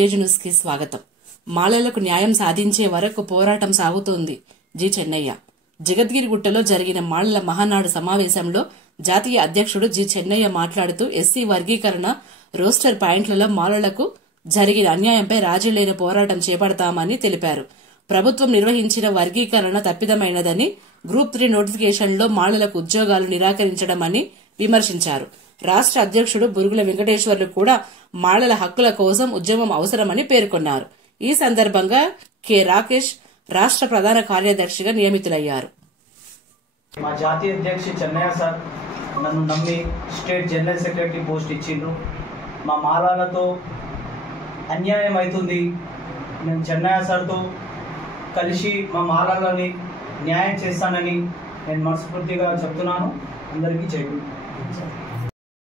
Tej news కి స్వాగతం. మాలలకు న్యాయం సాధించే వరకు పోరాటం సాగుతోంది. జి చెన్నయ్య జగద్గిరిగుట్టలో జరిగిన మాలల మహానాడు సమావేశంలో జాతీయ అధ్యక్షుడు జి చెన్నయ్య మాట్లాడుతూ ఎస్సీ వర్గీకరణ రోస్టర్ పాయింట్లలో మాలలకు జరిగిన అన్యాయంపై రాజీ లేని పోరాటం చేపడతామని తెలిపారు. ప్రభుత్వం నిర్వహించిన వర్గీకరణ తప్పిదమైనదని, గ్రూప్ 3 నోటిఫికేషన్లో మాలలకు ఉద్యోగాలు నిరాకరించడమని విమర్శించారు. రాష్ట్ర అధ్యక్షుడు బురుగుల వెంకటేశ్వర్లు కూడా మాలల హక్కుల కోసం ఉద్యమం అవసరమని పేర్కొన్నారు. ఈ సందర్భంగా కె రాకేష్ రాష్ట్ర ప్రధాన కార్యదర్శిగా నియమితులయ్యారు. మా జాతీయ అధ్యక్షుడు చెన్నయ్య సార్ నన్ను నమ్మి స్టేట్ జనరల్ సెక్రటరీ పోస్ట్ ఇచ్చిండ్రు. మా మాలలతో అన్యాయం అవుతుంది, నేను చెన్నయ్య సార్తో కలిసి మా మాలలని న్యాయం చేస్తానని నేను మనస్ఫూర్తిగా చెప్తున్నాను. అందరికీ జై గురు.